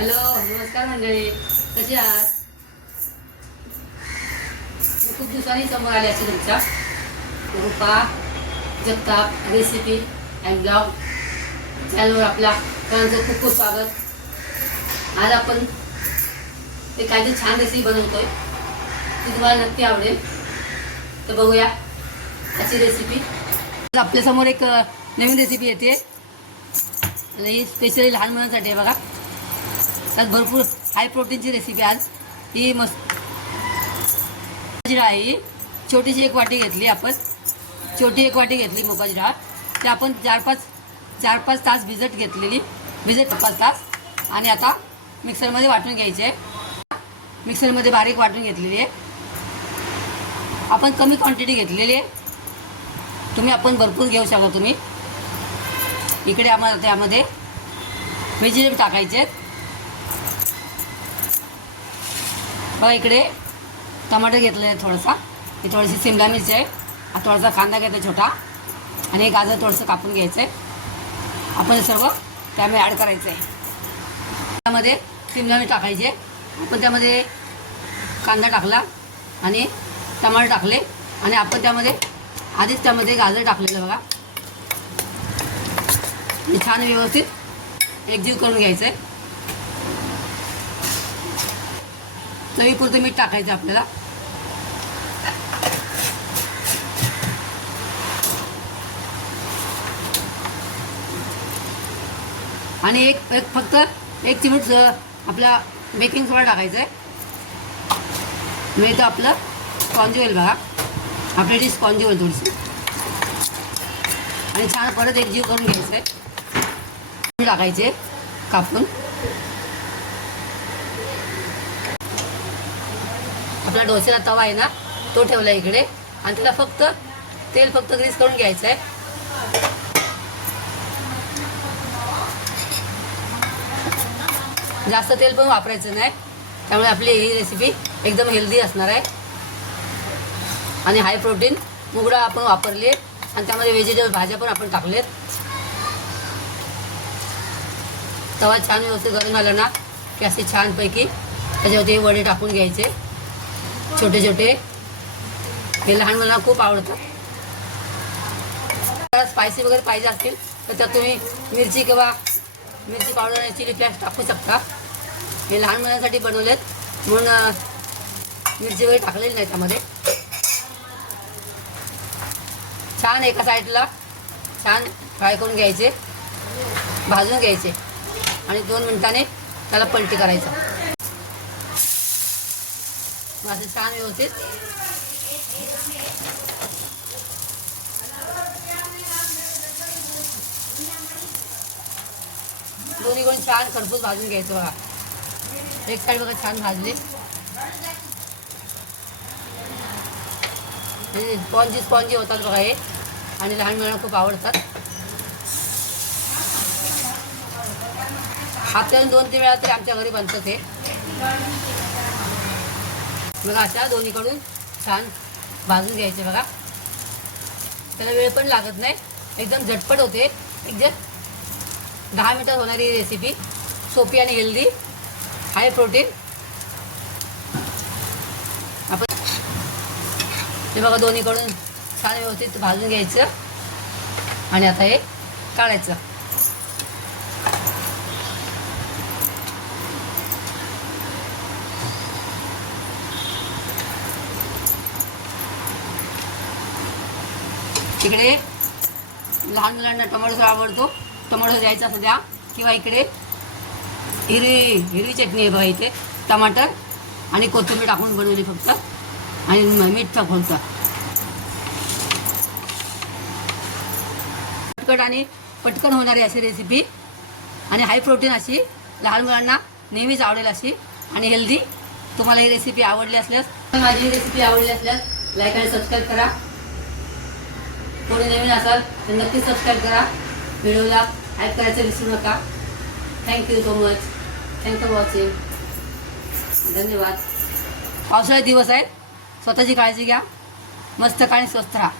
Hello, नमस्कार मंडळी, कशी आहात? मी खूप दिवसांनी समोर आले असे तुमच्या रूपा जगताप रेसिपी अँड ब्लॉग चॅनलवर आपल्या सर्वांचं खूप खूप स्वागत. आज आपण एक काहीतरी छान रेसिपी बनवतोय, ती तुम्हाला नक्की आवडेल. तर बघूया अशी रेसिपी. आपल्यासमोर एक नवीन रेसिपी येते आणि ही स्पेशली लहान मुलांसाठी आहे बघा. त्यात भरपूर हाय प्रोटीनची रेसिपी. आज ही मस्त जिरा आहे. ही छोटीशी एक वाटी घेतली आपण, छोटी एक वाटी घेतली मुगाची डाळ. ते आपण चार पाच तास भिजत 5 तास. आणि आता मिक्सरमध्ये वाटून घ्यायचे आहे. मिक्सरमध्ये बारीक वाटून घेतलेली आहे. आपण कमी क्वांटिटी घेतलेली आहे, आपण भरपूर घेऊ शकता तुम्ही. इकडे आम्हाला त्यामध्ये व्हेजिटेबल टाकायचे आहेत बघा. इकडे टमाटर घेतलं आहे थोडासा, ही थोडीशी शिमला मिरची आहे, थोडासा कांदा घेतला छोटा, आणि एक गाजर थोडंसं कापून घ्यायचं आहे. आपण हे सर्व त्यामध्ये ॲड करायचं आहे. त्यामध्ये शिमला मिरची टाकायची आहे. आपण त्यामध्ये कांदा टाकला आणि टमाटर टाकले, आणि आपण त्यामध्ये आधीच त्यामध्ये गाजर टाकलेलं बघा. छान व्यवस्थित एकजीव करून घ्यायचं आहे. चवीपुरतं मीठ टाकायचं आपल्याला. आणि फक्त एक चिमूट आपला बेकिंग सोडा टाकायचा आहे. नाही तर आपलं स्पॉन्जी होईल बघा. आपली डिश स्पॉन्जी होईल थोडीशी. आणि छान परत एकजीव करून घ्यायचं आहे. टाकायचे कापून. आपला डोस्याला तवा आहे ना, तो ठेवला इकडे, आणि त्याला तेल ग्रीस करून घ्यायचं आहे. जास्त तेल पण वापरायचं नाही, त्यामुळे आपली ही रेसिपी एकदम हेल्दी असणार आहे. आणि हाय प्रोटीन मुगडा आपण वापरले, आणि त्यामध्ये व्हेजिटेबल भाज्या पण आपण टाकलेत. तवा छान व्यवस्थित गरम झाला ना की असे छानपैकी त्याच्यावरती वडे टाकून घ्यायचे छोटे छोटे. हे लहान मुलांना खूप आवडतं. स्पायसी वगैरे पाहिजे असतील तर त्यात तुम्ही मिरची पावडर आणि चिली फ्लेक्स टाकू शकता. हे लहान मुलांसाठी बनवलेत म्हणून मिरची वगैरे टाकलेली नाही त्यामध्ये. छान एका साईडला छान फ्राय करून घ्यायचे, भाजून घ्यायचे, आणि 2 मिनिटांनी त्याला पलटी करायचं. असं छान व्यवस्थित दोन्हीकडून छान खरपूस भाजून घ्यायचं बघा. एक साईड बघा छान भाजली. स्पॉन्जी होतात बघा हे, आणि लहान मुलांना खूप आवडतात. हप्त्यातून 2-3 वेळा तरी आमच्या घरी बनतात हे बघा. अशा दोन्हीकडून छान भाजून घ्यायचे बघा. त्याला वेळ पण लागत नाही, एकदम झटपट होते. एकदम 10 मिनिटात होणारी रेसिपी, सोपी आणि हेल्दी, हाय प्रोटीन. आपण हे बघा दोन्हीकडून छान व्यवस्थित भाजून घ्यायचं, आणि आता हे काढायचं. इकडे लहान मुलांना टोमॅटो आवडतो, टोमॅटो द्यायचा सध्या. किंवा इकडे हिरवी चटणी आहे बघा. इथे टमाटर आणि कोथिंबीर टाकून बनवली फक्त, आणि मीठ टाकून. पटकन होणारी अशी रेसिपी, आणि हाय प्रोटीन अशी, लहान मुलांना नेहमीच आवडेल अशी, आणि हेल्दी. तुम्हाला ही रेसिपी आवडली असल्यास, माझी रेसिपी आवडली असल्यास लाईक आणि सबस्क्राईब करा. कोणी नवीन असाल तर नक्की सबस्क्राईब करा. व्हिडिओला लाईक करायचं विसरू नका. Thank you so much. Thanks for watching. धन्यवाद. पावसाळ्याचे दिवस आहेत, स्वतःची काळजी घ्या. मस्त आणि स्वस्थ राहा.